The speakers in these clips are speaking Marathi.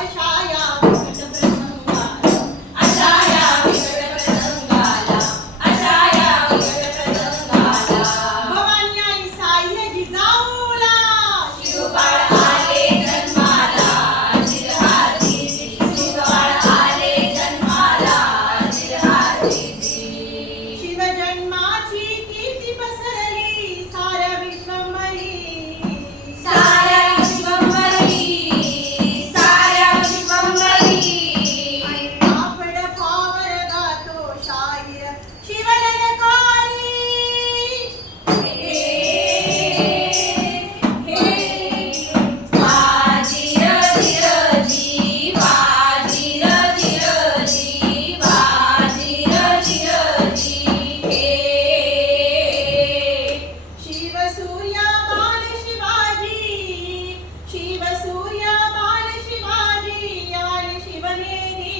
अशा या विकट प्रसंगाला, अशा या विकट प्रसंगाला, अशा या विकट प्रसंगाला भवानी आई साह्य जिजाऊला शिवबाळ आले जन्माला, चिरहाती शिवबाळ आले जन्माला, चिरहाती शिवजन्माची कीर्ती पसरली साऱ्या विश्वंभरी, साऱ्या विश्वंभरी, साऱ्या विश्वंभरी आपण फावर गातो शाहीर शिवजनकारी बाजीर जिरजी, बाजीर जिरजी, बाजीर जिरजी शिवसूर्या बाल शिवाजी, शिवसूर्या बाल शिवाजी आले शिवनेरी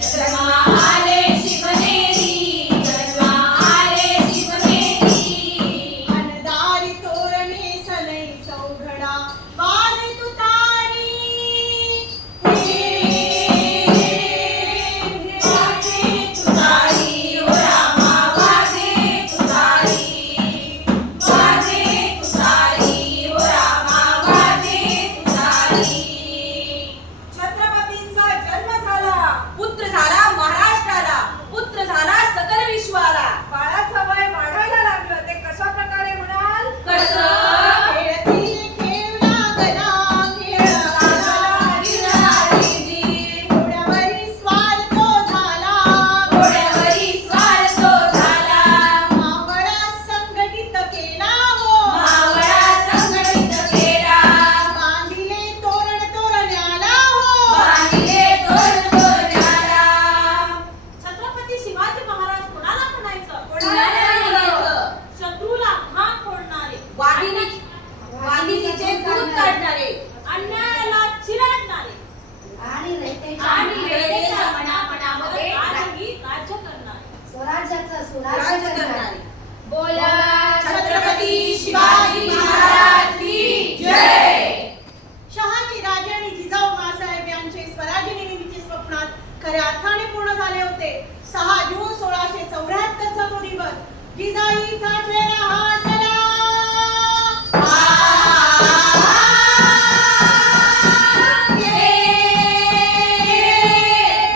जन्मा आले शिवनेरी, जन्मा आले शिवनेरी अनदारी तोरणे सनई चौघडा वाज तुतारी वाजे तुतारी ओ रामा वाजे तुतारी, वाजे तुतारी ओ रामा वाजे तुतारी छत्रपतींचा जन्म झाला, पुत्र झाला महाराष्ट्राला, पुत्र झाला सकल विश्वाला. बाळाचं वय वाढायला लागलं, ते कशा प्रकारे म्हणाल? कसं खेळती खेळला गदा खेळ लागला गिरहारीजी, घोड्यावरी स्वार तो झाला, घोड्यावरी स्वार तो झाला मावळा संघटित केला वो, मावळा संघटित केला बांधिले तोरण तोरण्याला वो, बांधिले तोरण तोरण्याला छत्रपती शिवाजी महाराज कोणाला म्हणायचं? कोणाला म्हणायचं? शत्रूला घाम फोडणारे, वाघिणीचे दूध काढणारे, अन्यायाला चिरडणारे आणि आणि रयतेच्या मनामध्ये राजगी राज्य करणारे. स्वराज्याचा राज्य सुराज्य करणारे. बोला छत्रपती शिवाजी महाराज की जय. शहाजी राजे आणि जिजाऊ मासाहेब यांचे स्वराज्य निर्मितीचे स्वप्नात खऱ्या अर्थाने पूर्ण झाले होते. 6 जून 1674 चा तो दिवस जिजाईचा चेहरा हसला.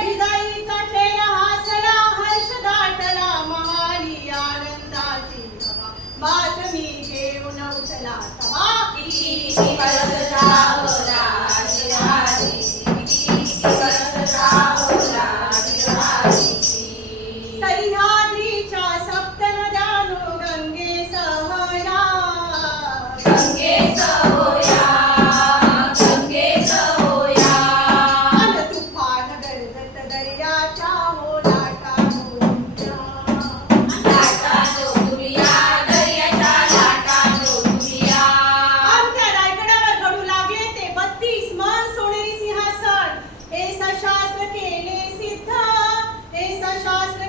जिजाईचा चेहरा हसला, हर्ष दाटला, महाली आनंदाची हवा बातमी घेऊन उठला तवा. किती वर्ष राहला शिवाजी, किती वर्ष राहला शिवाजी. सह्याद्रीच्या सप्त नद्यानो गंगेसह या, गंगेसह होया, गंगेसह होया अन तुफान गरजत दर्याच्या हो लाटांच्या, लाटांनो तुरिया दर्याच्या लाटांनो तुरिया. आमच्या रायगडावर घडू लागले ते 32 मन सोनेरी सिंहासन. हे सशास्त्र केले सिद्ध, हे सशास्त्र